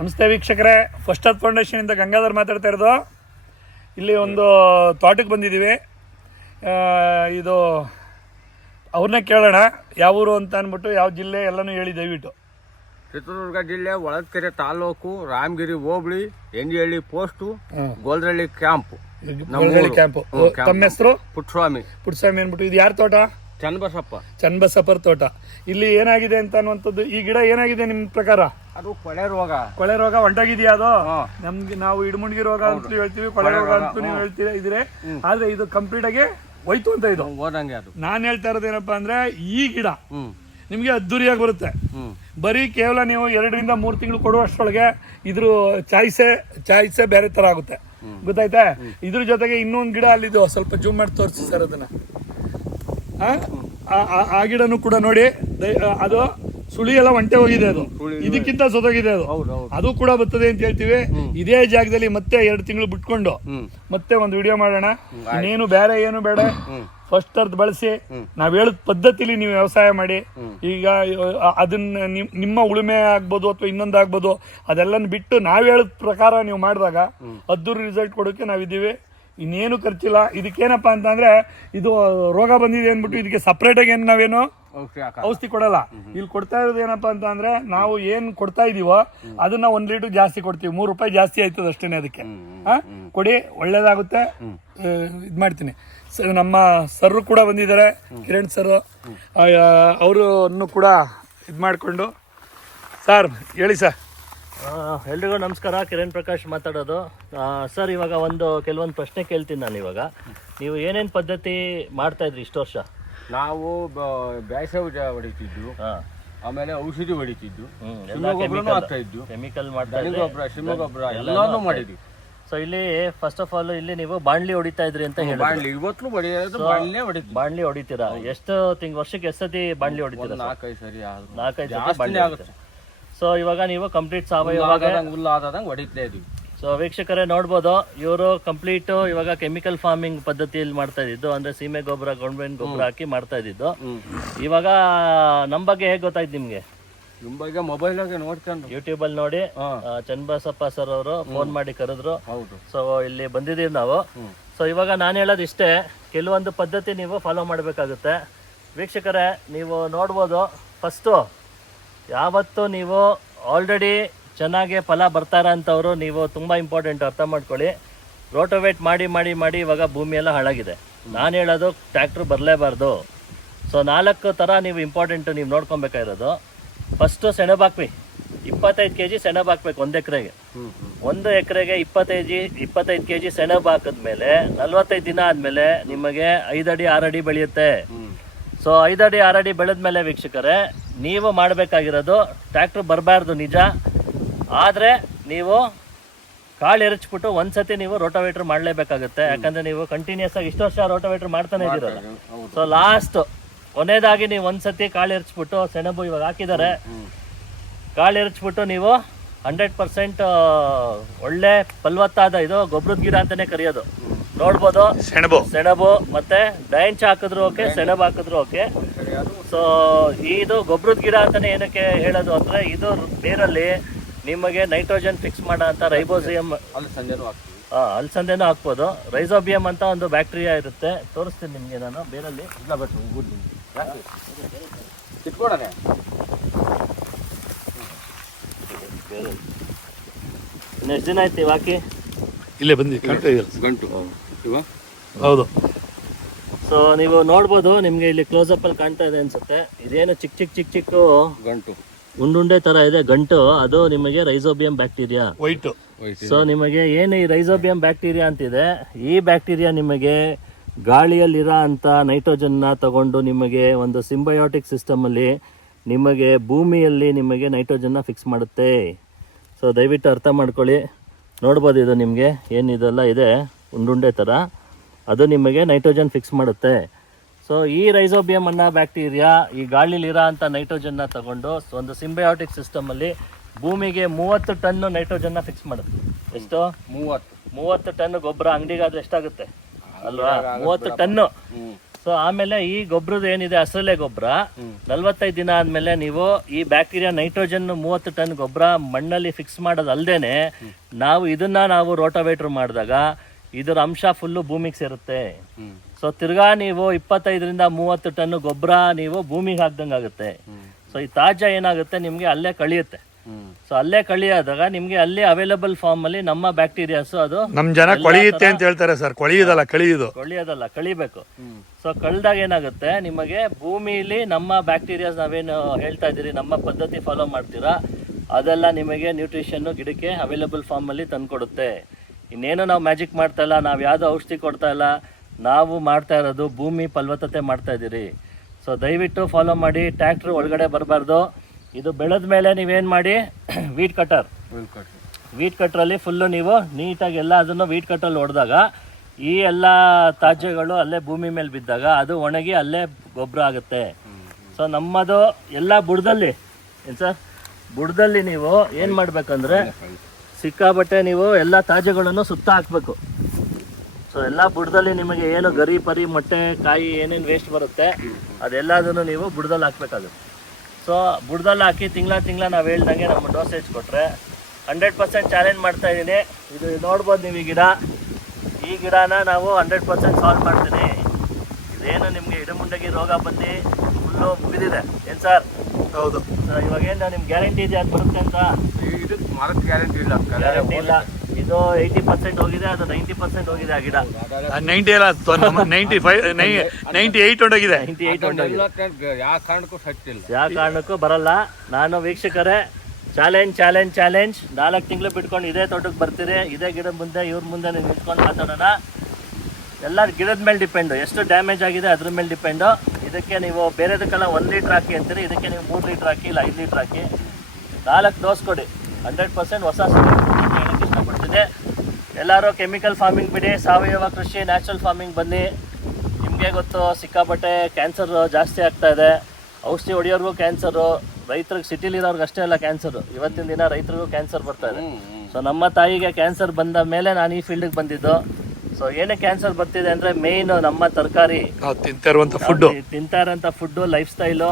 ನಮಸ್ತೆ ವೀಕ್ಷಕರೇ. ಫಸ್ಟ್ ಅತ್ ಫೌಂಡೇಶನ್ ಇಂದ ಗಂಗಾಧರ್ ಮಾತಾಡ್ತಾ ಇರೋದು. ಇಲ್ಲಿ ಒಂದು ತೋಟಕ್ಕೆ ಬಂದಿದ್ದೀವಿ. ಇದು ಅವ್ರನ್ನೇ ಕೇಳೋಣ. ಯಾವ ಊರು ಅಂತ ಅಂದ್ಬಿಟ್ಟು ಯಾವ ಜಿಲ್ಲೆ ಎಲ್ಲನೂ ಹೇಳಿ ದಯವಿಟ್ಟು. ಚಿತ್ರದುರ್ಗ ಜಿಲ್ಲೆ Holalkere taluk Ramagiri hobli MG Halli post. Golrahalli camp. Camp. ತಮ್ಮ ಹೆಸರು? ಪುಟ್ಸ್ವಾಮಿ ಪುಟ್ಸ್ವಾಮಿ ಅಂದ್ಬಿಟ್ಟು ಇದು ಯಾರ ತೋಟ? ಚನ್ನಬಸಪ್ಪ. ಚನ್ನಬಸಪ್ಪರ ತೋಟ. ಇಲ್ಲಿ ಏನಾಗಿದೆ ಅಂತ ಅನ್ನುವಂಥದ್ದು ಈ ಗಿಡ ಏನಾಗಿದೆ ನಿಮ್ಮ ಪ್ರಕಾರ? ಅದು ಕೊಳೆ ರೋಗ. ಕೊಳೆ ರೋಗ ಹೊಂಟಾಗಿದೆಯಾ ಅದು. ನಮ್ಗೆ ನಾವು ಇಡಮುಂಡಿಗೆ ರೋಗ ಅಂತ ಹೇಳ್ತೀವಿ ಕೊಳೆ ರೋಗ ಅಂತ ನೀವು ಹೇಳ್ತೀರಾ ಇದ್ರೆ? ಆದ್ರೆ ಇದು ಕಂಪ್ಲೀಟ್ ಆಗಿ ಹೋಯ್ತು ಅಂತ ಇದು. ಹೋದಂಗೆ ಅದು. ನಾನು ಹೇಳ್ತಾ ಇರೋದೇನಪ್ಪ ಅಂದ್ರೆ ಈ ಗಿಡ ನಿಮಗೆ ಅದ್ದೂರಿಯಾಗಿ ಬರುತ್ತೆ. ಬರೀ ಕೇವಲ ನೀವು ಎರಡರಿಂದ ಮೂರು ತಿಂಗಳು ಕೊಡುವಷ್ಟರೊಳಗೆ ಇದ್ರ ಚಾಯ್ಸೆ ಚಾಯ್ಸೆ ಬೇರೆ ತರ ಆಗುತ್ತೆ. ಗೊತ್ತಾಯ್ತಾ? ಇದ್ರ ಜೊತೆಗೆ ಇನ್ನೊಂದು ಗಿಡ ಅಲ್ಲಿದು ಸ್ವಲ್ಪ ಜೂಮ್ ಮಾಡಿ ತೋರಿಸಿ ಸರ್ ಅದನ್ನ. ಆ? ಆ- ಆ- ಆ ಗಿಡನು ಕೂಡ ನೋಡಿ ಅದು ಸುಳಿ ಎಲ್ಲ ಒಂಟೆ ಹೋಗಿದೆ ಅದು. ಇದಕ್ಕಿಂತ ಸೊತೋಗಿದೆ ಅದು. ಅದು ಕೂಡ ಬರ್ತದೆ ಅಂತ ಹೇಳ್ತೀವಿ. ಇದೇ ಜಾಗದಲ್ಲಿ ಮತ್ತೆ ಎರಡು ತಿಂಗಳು ಬಿಟ್ಕೊಂಡು ಮತ್ತೆ ಒಂದು ವಿಡಿಯೋ ಮಾಡೋಣ. ಇನ್ನೇನು ಬೇರೆ ಏನು ಬೇಡ. ಫಸ್ಟ್ ಅರ್ಧ ಬಳಸಿ. ನಾವ್ ಹೇಳಿದ ಪದ್ಧತಿಲಿ ನೀವು ವ್ಯವಸಾಯ ಮಾಡಿ. ಈಗ ಅದನ್ನ ನಿಮ್- ನಿಮ್ಮ ಉಳುಮೆ ಆಗ್ಬೋದು ಅಥವಾ ಇನ್ನೊಂದು ಆಗ್ಬೋದು ಅದೆಲ್ಲನ ಬಿಟ್ಟು ನಾವ್ ಹೇಳಿದ ಪ್ರಕಾರ ನೀವು ಮಾಡಿದಾಗ ಅದ್ದೂರು ರಿಸಲ್ಟ್ ಕೊಡೋಕೆ ನಾವಿದ್ದೀವಿ ಇನ್ನೇನು ಖರ್ಚಿಲ್ಲ. ಇದಕ್ಕೇನಪ್ಪ ಅಂತಂದ್ರೆ ಇದು ರೋಗ ಬಂದಿದೆ ಅಂದ್ಬಿಟ್ಟು ಇದಕ್ಕೆ ಸಪ್ರೇಟ್ ಆಗಿ ಏನ್ ನಾವೇನು ಔಷಧಿ ಕೊಡಲ್ಲ. ಇಲ್ಲಿ ಕೊಡ್ತಾ ಇರೋದು ಏನಪ್ಪ ಅಂತ ಅಂದ್ರೆ ನಾವು ಏನ್ ಕೊಡ್ತಾ ಇದೀವೋ ಅದನ್ನ ಒಂದ್ ಲೀಟರ್ ಜಾಸ್ತಿ ಕೊಡ್ತೀವಿ. ಮೂರು ರೂಪಾಯಿ ಜಾಸ್ತಿ ಆಯ್ತದ ಅಷ್ಟೇನೆ ಅದಕ್ಕೆ? ಕೊಡಿ ಒಳ್ಳೇದಾಗುತ್ತೆ. ಇದ್ ಮಾಡ್ತೀನಿ. ನಮ್ಮ ಸರ್ ಕೂಡ ಬಂದಿದ್ದಾರೆ. ಕಿರಣ್ ಸರ್ ಅವರು ಕೂಡ ಇದ್ ಮಾಡ್ಕೊಂಡು. ಸರ್ ಹೇಳಿ ಸರ್. ಎಲ್ರಿಗೂ ನಮಸ್ಕಾರ. ಕಿರಣ್ ಪ್ರಕಾಶ್ ಮಾತಾಡೋದು. ಸರ್ ಇವಾಗ ಒಂದು ಕೆಲವೊಂದು ಪ್ರಶ್ನೆ ಕೇಳ್ತೀನಿ ನಾನು ಇವಾಗ. ನೀವು ಏನೇನು ಪದ್ಧತಿ ಮಾಡ್ತಾ ಇದ್ರಿ ಇಷ್ಟು ವರ್ಷ? ನಾವು ಬೇಸೆ ಹೊಡಿತಿದ್ದು ಆಮೇಲೆ ಔಷಧಿ ಹೊಡಿತಿದ್ದು ಆಗ್ತಾ ಇದ್ದು ಕೆಮಿಕಲ್ ಮಾಡ್ತಾ ಗೊಬ್ಬರ ಎಲ್ಲಾನು ಮಾಡಿದ್ವಿ. ಸೊ ಇಲ್ಲಿ ಫಸ್ಟ್ ಆಫ್ ಆಲ್ ಇಲ್ಲಿ ನೀವು ಬಾಣ್ಲಿ ಹೊಡಿತಾ ಇದ್ರಿ ಅಂತ ಹೇಳಿ ಬಾಣ್ಲಿ ಇವತ್ತು ಹೊಡಿಯೋದು ಬಾಣ್ಲೆ ಹೊಡಿದ್ವಿ ಬಾಣ್ಲಿ ಹೊಡಿತೀರಾ? ಎಷ್ಟು ತಿಂಗ್ ವರ್ಷಕ್ಕೆ ಎಷ್ಟು ಸತಿ ಬಾಣ್ಲಿ ಹೊಡಿತೀರಾ ನಾಲ್ಕೈದು ಸರಿ ನಾಲ್ಕೈದು ಸತಿ ಬಾಣ್ಲಿ ಆಗುತ್ತೆ. ಸೊ ಇವಾಗ ನೀವು ಕಂಪ್ಲೀಟ್ ಸಾವಯವ ಹುಲ್ಲು ಆದಂಗೆ ಹೊಡಿತಾ ಇದೀವಿ. ಸೊ ವೀಕ್ಷಕರೇ ನೋಡ್ಬೋದು ಇವರು ಕಂಪ್ಲೀಟ್ ಇವಾಗ ಕೆಮಿಕಲ್ ಫಾರ್ಮಿಂಗ್ ಪದ್ಧತಿಯಲ್ಲಿ ಮಾಡ್ತಾ ಇದ್ದಿದ್ದು. ಅಂದ್ರೆ ಸೀಮೆ ಗೊಬ್ಬರ ಗೌರ್ಮೆಂಟ್ ಗೊಬ್ಬರ ಹಾಕಿ ಮಾಡ್ತಾ ಇದ್ದಿದ್ದು. ಇವಾಗ ನಮ್ಮ ಬಗ್ಗೆ ಹೇಗೆ ಗೊತ್ತಾಯ್ತು ನಿಮ್ಗೆ? ನಿಮ್ಮ ಬಗ್ಗೆ ಮೊಬೈಲಾಗೆ ನೋಡ್ಕೊಂಡು ಯೂಟ್ಯೂಬ್ ಅಲ್ಲಿ ನೋಡಿ ಚನ್ನಬಸಪ್ಪ ಸರ್ ಅವರು ಫೋನ್ ಮಾಡಿ ಕರೆದ್ರು. ಹೌದು. ಸೊ ಇಲ್ಲಿ ಬಂದಿದ್ದೀವಿ ನಾವು. ಸೊ ಇವಾಗ ನಾನು ಹೇಳೋದು ಇಷ್ಟೇ ಕೆಲವೊಂದು ಪದ್ಧತಿ ನೀವು ಫಾಲೋ ಮಾಡಬೇಕಾಗುತ್ತೆ. ವೀಕ್ಷಕರೇ ನೀವು ನೋಡ್ಬೋದು ಫಸ್ಟು ಯಾವತ್ತು ನೀವು ಆಲ್ರೆಡಿ ಚೆನ್ನಾಗಿ ಫಲ ಬರ್ತಾರ ಅಂತವರು ನೀವು ತುಂಬ ಇಂಪಾರ್ಟೆಂಟ್ ಅರ್ಥ ಮಾಡ್ಕೊಳ್ಳಿ. ರೋಟೋವೇಟ್ ಮಾಡಿ ಮಾಡಿ ಮಾಡಿ ಇವಾಗ ಭೂಮಿ ಎಲ್ಲ ಹಾಳಾಗಿದೆ. ನಾನು ಹೇಳೋದು ಟ್ರ್ಯಾಕ್ಟ್ರ್ ಬರಲೇಬಾರ್ದು. ಸೊ ನಾಲ್ಕು ಥರ ನೀವು ಇಂಪಾರ್ಟೆಂಟು ನೀವು ನೋಡ್ಕೊಬೇಕಾಗಿರೋದು. ಫಸ್ಟು ಸೆಣಬು ಹಾಕ್ವಿ ಇಪ್ಪತ್ತೈದು ಕೆ ಜಿ ಸೆಣಬು ಹಾಕ್ಬೇಕು ಒಂದು ಎಕರೆಗೆ. ಒಂದು ಎಕರೆಗೆ ಇಪ್ಪತ್ತೈದು ಜಿ ಇಪ್ಪತ್ತೈದು ಕೆ ಜಿ ಸೆಣಬು ಹಾಕಿದ್ಮೇಲೆ ನಲ್ವತ್ತೈದು ದಿನ ಆದಮೇಲೆ ನಿಮಗೆ ಐದಡಿ, ಆರಡಿ ಬೆಳೆಯುತ್ತೆ. ಹ್ಮ್ ಸೊ ಐದಡಿ ಆರಡಿ ಬೆಳೆದ್ಮೇಲೆ ವೀಕ್ಷಕರೇ ನೀವು ಮಾಡಬೇಕಾಗಿರೋದು ಟ್ರ್ಯಾಕ್ಟ್ರ್ ಬರಬಾರ್ದು ನಿಜ. ಆದರೆ ನೀವು ಕಾಳು ಎರಚ್ಬಿಟ್ಟು ಒಂದ್ಸತಿ ನೀವು ರೋಟೋವೇಟ್ರ್ ಮಾಡಲೇಬೇಕಾಗುತ್ತೆ. ಯಾಕಂದ್ರೆ ನೀವು ಕಂಟಿನ್ಯೂಸ್ ಆಗಿ ಇಷ್ಟು ವರ್ಷ ರೋಟೋವೇಟ್ರ್ ಮಾಡ್ತಾನೆ ಇದ್ದೀರಲ್ಲ. ಸೊ ಲಾಸ್ಟ್ ಕೊನೆಯದಾಗಿ ನೀವು ಒಂದ್ಸತಿ ಕಾಳು ಎರಚ್ಬಿಟ್ಟು ಸೆಣಬು ಇವಾಗ ಹಾಕಿದ್ದಾರೆ. ಕಾಳು ಎರಚ್ಬಿಟ್ಟು ನೀವು ಹಂಡ್ರೆಡ್ ಪರ್ಸೆಂಟ್ ಒಳ್ಳೆ ಫಲವತ್ತಾದ ಇದು ಗೊಬ್ಬರದ ಗಿಡ ಅಂತಾನೆ ಕರೆಯೋದು. ನೋಡ್ಬೋದು. ಸೆಣಬು. ಸೆಣಬು. ಮತ್ತೆ ಡೈಂಚ್ ಹಾಕಿದ್ರು ಓಕೆ ಸೆಣಬು ಹಾಕಿದ್ರು ಓಕೆ. ಸೊ ಇದು ಗೊಬ್ಬರದ ಗಿಡ ಅಂತಾನೆ ಏನಕ್ಕೆ ಹೇಳೋದು ಅಂದ್ರೆ ಇದು ನೀರಲ್ಲಿ ನಿಮಗೆ ನೈಟ್ರೋಜನ್ ಫಿಕ್ಸ್ ಮಾಡೋ ಅಂತ ರೈಬೋಸಿಯಂ ಅಲ್ಸಂದೇನು ಹಾಕ್ಬೋದು. ರೈಸೋಬಿಯಂ ಅಂತ ಒಂದು ಬ್ಯಾಕ್ಟೀರಿಯಾ ಇರುತ್ತೆ. ತೋರಿಸ್ತೀನಿ ನಿಮಗೆ ನಾನು ಬೇರಲ್ಲಿ. ಎಷ್ಟು ದಿನ ಆಯ್ತು ಇವಾಕಿ. ಹಾಕಿ ಇಲ್ಲೇ ಬಂದಿ ಗಂಟು. ಇವ? ಹೌದು. ಸೊ ನೀವು ನೋಡ್ಬೋದು ನಿಮಗೆ ಇಲ್ಲಿ ಕ್ಲೋಸ್ ಅಪ್ ಅಲ್ಲಿ ಕಾಣ್ತಾ ಇದೆ ಅನ್ಸುತ್ತೆ. ಇದೇನು ಚಿಕ್ಕ ಚಿಕ್ಕ ಚಿಕ್ಕ ಚಿಕ್ಕ ಗಂಟು. ಉಂಡುಂಡೆ ತರ ಇದೆ ಗಂಟು. ಅದು ನಿಮಗೆ ರೈಸೋಬಿಯಂ ಬ್ಯಾಕ್ಟೀರಿಯಾ ವೈಟ್ ಸೊ ನಿಮಗೆ ಏನು ಈ ರೈಸೋಬಿಯಂ ಬ್ಯಾಕ್ಟೀರಿಯಾ ಅಂತಿದೆ? ಈ ಬ್ಯಾಕ್ಟೀರಿಯಾ ನಿಮಗೆ ಗಾಳಿಯಲ್ಲಿರೋ ಅಂತ ನೈಟ್ರೋಜನ್ನ ತಗೊಂಡು ನಿಮಗೆ ಒಂದು ಸಿಂಬಯೋಟಿಕ್ ಸಿಸ್ಟಮಲ್ಲಿ ನಿಮಗೆ ಭೂಮಿಯಲ್ಲಿ ನಿಮಗೆ ನೈಟ್ರೋಜನ್ನ ಫಿಕ್ಸ್ ಮಾಡುತ್ತೆ. ಸೊ ದಯವಿಟ್ಟು ಅರ್ಥ ಮಾಡ್ಕೊಳ್ಳಿ. ನೋಡ್ಬೋದು ಇದು ನಿಮಗೆ ಏನು ಇದೆಲ್ಲ ಇದೆ. ಉಂಡುಂಡೆ ಥರ ಅದು ನಿಮಗೆ ನೈಟ್ರೋಜನ್ ಫಿಕ್ಸ್ ಮಾಡುತ್ತೆ. ಸೊ ಈ ರೈಸೋಬಿಯಂ ಅನ್ನೋ ಬ್ಯಾಕ್ಟೀರಿಯಾ ಈ ಗಾಳಿಲಿರೋ ಅಂಥ ನೈಟ್ರೋಜನ್ನ ತಗೊಂಡು ಒಂದು ಸಿಂಬಯೋಟಿಕ್ ಸಿಸ್ಟಮಲ್ಲಿ ಭೂಮಿಗೆ ಮೂವತ್ತು ಟನ್ನು ನೈಟ್ರೋಜನ್ನ ಫಿಕ್ಸ್ ಮಾಡುತ್ತೆ. ಎಷ್ಟು? ಮೂವತ್ತು. ಮೂವತ್ತು ಟನ್ ಗೊಬ್ಬರ ಅಂಗಡಿಗಾದ್ರೆ ಎಷ್ಟಾಗುತ್ತೆ? ಅಲ್ವಾ? ಮೂವತ್ತು ಟನ್ನು. ಸೊ ಆಮೇಲೆ ಈ ಗೊಬ್ಬರದ ಏನಿದೆ? ಹಸರಲೆ ಗೊಬ್ಬರ ನಲ್ವತ್ತೈದು ದಿನ ಆದ್ಮೇಲೆ ನೀವು ಈ ಬ್ಯಾಕ್ಟೀರಿಯಾ ನೈಟ್ರೋಜನ್ ಮೂವತ್ತು ಟನ್ ಗೊಬ್ಬರ ಮಣ್ಣಲ್ಲಿ ಫಿಕ್ಸ್ ಮಾಡೋದಲ್ದೇನೆ ನಾವು ಇದನ್ನ ನಾವು ರೋಟೋವೇಟ್ರ್ ಮಾಡಿದಾಗ ಇದರ ಅಂಶ ಫುಲ್ಲು ಭೂಮಿಗೆ ಸೇರುತ್ತೆ. ಸೊ ತಿರ್ಗಾ ನೀವು ಇಪ್ಪತ್ತೈದರಿಂದ ಮೂವತ್ತು ಟನ್ ಗೊಬ್ಬರ ನೀವು ಭೂಮಿಗೆ ಹಾಕ್ದಂಗೆ ಆಗುತ್ತೆ. ಸೊ ಈ ತಾಜಾ ಏನಾಗುತ್ತೆ ನಿಮಗೆ ಅಲ್ಲೇ ಕಳಿಯುತ್ತೆ. ಸೊ ಅಲ್ಲೇ ಕಳಿಯಾದಾಗ ನಿಮಗೆ ಅಲ್ಲಿ ಅವೈಲಬಲ್ ಫಾರ್ಮ್ ಅಲ್ಲಿ ನಮ್ಮ ಬ್ಯಾಕ್ಟೀರಿಯಾಸ್ ಅದು ನಮ್ ಜನ ಕೊಳೆಯುತ್ತೆ ಅಂತ ಹೇಳ್ತಾರೆ ಸರ್. ಕೊಳಿಯೋದಲ್ಲ ಕಳಿಯುದು. ಕೊಳಿಯೋದಲ್ಲ ಕಳಿಬೇಕು. ಸೊ ಕಳ್ದಾಗ ಏನಾಗುತ್ತೆ ನಿಮಗೆ ಭೂಮಿಲಿ ನಮ್ಮ ಬ್ಯಾಕ್ಟೀರಿಯಾಸ್ ನಾವೇನು ಹೇಳ್ತಾ ಇದ್ದೀರಿ ನಮ್ಮ ಪದ್ಧತಿ ಫಾಲೋ ಮಾಡ್ತೀರಾ ಅದೆಲ್ಲ ನಿಮಗೆ ನ್ಯೂಟ್ರಿಷನ್ ಗಿಡಕ್ಕೆ ಅವೈಲಬಲ್ ಫಾರ್ಮ್ ಅಲ್ಲಿ ತಂದ್ಕೊಡುತ್ತೆ. ಇನ್ನೇನು ನಾವು ಮ್ಯಾಜಿಕ್ ಮಾಡ್ತಾ ಇಲ್ಲ ನಾವು ಯಾವುದೋ ಔಷಧಿ ಕೊಡ್ತಾ ಇಲ್ಲ ನಾವು ಮಾಡ್ತಾ ಇರೋದು ಭೂಮಿ ಫಲವತ್ತತೆ ಮಾಡ್ತಾ ಇದ್ದೀರಿ ಸೊ ದಯವಿಟ್ಟು ಫಾಲೋ ಮಾಡಿ ಟ್ಯಾಕ್ಟ್ರ್ ಒಳಗಡೆ ಬರಬಾರ್ದು. ಇದು ಬೆಳೆದ ಮೇಲೆ ನೀವೇನು ಮಾಡಿ? ವೀಟ್ ಕಟರ್ ವೀಟ್ ಕಟ್ರಲ್ಲಿ ಫುಲ್ಲು ನೀವು ನೀಟಾಗಿ ಎಲ್ಲ ಅದನ್ನು ವೀಟ್ ಕಟ್ರಲ್ಲಿ ಹೊಡೆದಾಗ ಈ ಎಲ್ಲ ತಾಜ್ಯಗಳು ಅಲ್ಲೇ ಭೂಮಿ ಮೇಲೆ ಬಿದ್ದಾಗ ಅದು ಒಣಗಿ ಅಲ್ಲೇ ಗೊಬ್ಬರ ಆಗುತ್ತೆ. ಸೊ ನಮ್ಮದು ಎಲ್ಲ ಬುಡದಲ್ಲಿ ಏನು ಸರ್ ಬುಡದಲ್ಲಿ ನೀವು ಏನು ಮಾಡಬೇಕಂದ್ರೆ ಸಿಕ್ಕಾಬಟ್ಟೆ ನೀವು ಎಲ್ಲ ತಾಜೆಗಳನ್ನು ಸುತ್ತ ಹಾಕಬೇಕು. ಸೊ ಎಲ್ಲ ಬುಡದಲ್ಲಿ ನಿಮಗೆ ಏನು ಗರಿ, ಪರಿ, ಮೊಟ್ಟೆ, ಕಾಯಿ ಏನೇನು ವೇಸ್ಟ್ ಬರುತ್ತೆ, ಅದೆಲ್ಲದನ್ನು ನೀವು ಬುಡದಲ್ಲಿ ಹಾಕ್ಬೇಕಾಗುತ್ತೆ. ಸೊ ಬುಡದಲ್ಲಿ ಹಾಕಿ ತಿಂಗಳ ತಿಂಗಳ ನಾವು ಹೇಳ್ದಂಗೆ ನಮ್ಮ ಡೋಸೇಜ್ ಕೊಟ್ಟರೆ ಹಂಡ್ರೆಡ್ ಪರ್ಸೆಂಟ್ ಚಾಲೆಂಜ್ ಮಾಡ್ತಾ ಇದ್ದೀನಿ ಇದು ನೋಡ್ಬೋದು ನೀವು ಈ ಗಿಡ. ಈ ಗಿಡನ ನಾವು ಹಂಡ್ರೆಡ್ ಪರ್ಸೆಂಟ್ ಸಾಲ್ವ್ ಮಾಡ್ತೀನಿ. ಇದೇನು ನಿಮಗೆ ಇಡಮುಂಡಗಿ ರೋಗ ಬಂದು ಫುಲ್ಲು ಮುಗಿದಿದೆ. ಏನು ಸರ್ ಹೌದು. ಇವಾಗ ಏನ ನಿಮ್ಗೆ ಗ್ಯಾರಂಟಿ ಇದೆ ಅದು ಬರುತ್ತೆ ಅಂತ? ಇದಕ್ಕೆ ಮರಕ್ಕೆ ಗ್ಯಾರಂಟಿ ಇಲ್ಲ. ಗ್ಯಾರಂಟಿ ಇಲ್ಲ. ಇದು ಏಯ್ಟಿ ಪರ್ಸೆಂಟ್ ಹೋಗಿದೆ ಅದು ನೈಂಟಿ ಪರ್ಸೆಂಟ್ ಹೋಗಿದೆ ಆ ಗಿಡ. ನೈಂಟಿ ಎಲ್ಲ ನೈಂಟಿ ಫೈವ್ ನೈಂಟಿ ಏಯ್ಟ್ ಹೊಂಡೋಗಿದೆ ನೈಂಟಿ ಏಯ್ಟ್ ಹೊಂಡೋಗಿದೆ ಯಾವ ಕಾರಣಕ್ಕೂ ಸತ್ಯ ಇಲ್ಲ. ಯಾವ ಕಾರಣಕ್ಕೂ ಬರಲ್ಲ. ನಾನು ವೀಕ್ಷಕರೇ ಚಾಲೆಂಜ್ ಚಾಲೆಂಜ್ ಚಾಲೆಂಜ್ ನಾಲ್ಕು ತಿಂಗಳು ಬಿಟ್ಕೊಂಡು ಇದೇ ತೋಟಕ್ಕೆ ಬರ್ತೀರಿ. ಇದೇ ಗಿಡದ ಮುಂದೆ ಇವ್ರ ಮುಂದೆ ನೀವು ನಿಂತ್ಕೊಂಡು ಮಾತಾಡೋಣ. ಎಲ್ಲ ಗಿಡದ ಮೇಲೆ ಡಿಪೆಂಡು ಎಷ್ಟು ಡ್ಯಾಮೇಜ್ ಆಗಿದೆ ಅದ್ರ ಮೇಲೆ ಡಿಪೆಂಡು ಇದಕ್ಕೆ ನೀವು ಬೇರೆದಕ್ಕೆಲ್ಲ ಒಂದು ಲೀಟ್ರ್ ಹಾಕಿ ಅಂತೀರಿ ಇದಕ್ಕೆ ನೀವು ಮೂರು ಲೀಟ್ರ್ ಹಾಕಿ ಇಲ್ಲ ಐದು ಲೀಟ್ರ್ ಹಾಕಿ. ನಾಲ್ಕು ಡೋಸ್ ಕೊಡಿ. ಹಂಡ್ರೆಡ್ ಪರ್ಸೆಂಟ್ ಹೊಸ ಹೇಳಕ್ಕೆ ಇಷ್ಟಪಡ್ತೀನಿ. ಎಲ್ಲರೂ ಕೆಮಿಕಲ್ ಫಾರ್ಮಿಂಗ್ ಬಿಡಿ ಸಾವಯವ ಕೃಷಿ ನ್ಯಾಚುರಲ್ ಫಾರ್ಮಿಂಗ್ ಬನ್ನಿ. ನಿಮಗೆ ಗೊತ್ತು ಸಿಕ್ಕಾಪಟ್ಟೆ ಕ್ಯಾನ್ಸರ್ ಜಾಸ್ತಿ ಆಗ್ತಾ ಇದೆ. ಔಷಧಿ ಹೊಡಿಯೋರ್ಗೂ ಕ್ಯಾನ್ಸರು ರೈತರಿಗೆ ಸಿಟಿಲಿರೋರ್ಗೆ ಅಷ್ಟೇ ಅಲ್ಲ ಕ್ಯಾನ್ಸರು ಇವತ್ತಿನ ದಿನ ರೈತರಿಗೂ ಕ್ಯಾನ್ಸರ್ ಬರ್ತಾ ಇದೆ. ಸೊ ನಮ್ಮ ತಾಯಿಗೆ ಕ್ಯಾನ್ಸರ್ ಬಂದ ಮೇಲೆ ನಾನು ಈ ಫೀಲ್ಡಿಗೆ ಬಂದಿದ್ದು. ಸೊ ಏನೇ ಕ್ಯಾನ್ಸರ್ ಬರ್ತಿದೆ ಅಂದ್ರೆ ಮೇನ್ ನಮ್ಮ ತರಕಾರಿ. ತಿಂತಾರಂತ ಫುಡ್ ಇರುವಂತ ಫುಡ್ ತಿಂತಾ ಇರೋಂಥ ಫುಡ್ಡು ಲೈಫ್ ಸ್ಟೈಲು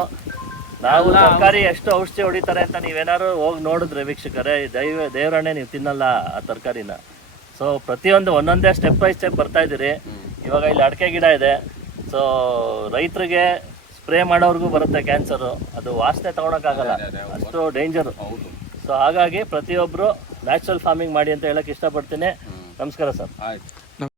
ನಾವು ತರಕಾರಿ ಎಷ್ಟು ಔಷಧಿ ಹೊಡಿತಾರೆ ಅಂತ ನೀವೇನಾದ್ರು ಹೋಗಿ ನೋಡಿದ್ರೆ ವೀಕ್ಷಕರೇ ದೈವ ದೇವರನ್ನೇ ನೀವು ತಿನ್ನಲ್ಲ ಆ ತರಕಾರಿನ. ಸೊ ಪ್ರತಿಯೊಂದು ಒಂದೊಂದೇ ಸ್ಟೆಪ್ ಬೈ ಸ್ಟೆಪ್ ಬರ್ತಾ ಇದ್ದೀರಿ. ಇವಾಗ ಇಲ್ಲಿ ಅಡಿಕೆ ಗಿಡ ಇದೆ. ಸೊ ರೈತರಿಗೆ ಸ್ಪ್ರೇ ಮಾಡೋರ್ಗೂ ಬರುತ್ತೆ ಕ್ಯಾನ್ಸರು ಅದು ವಾಸನೆ ತಗೊಳಕ್ಕಾಗಲ್ಲ. ಅಷ್ಟು ಡೇಂಜರ್ ಸೊ ಹಾಗಾಗಿ ಪ್ರತಿಯೊಬ್ಬರು ನ್ಯಾಚುರಲ್ ಫಾರ್ಮಿಂಗ್ ಮಾಡಿ ಅಂತ ಹೇಳಕ್ಕೆ ಇಷ್ಟಪಡ್ತೀನಿ. ನಮಸ್ಕಾರ ಸರ್. ಆಯ್ತು.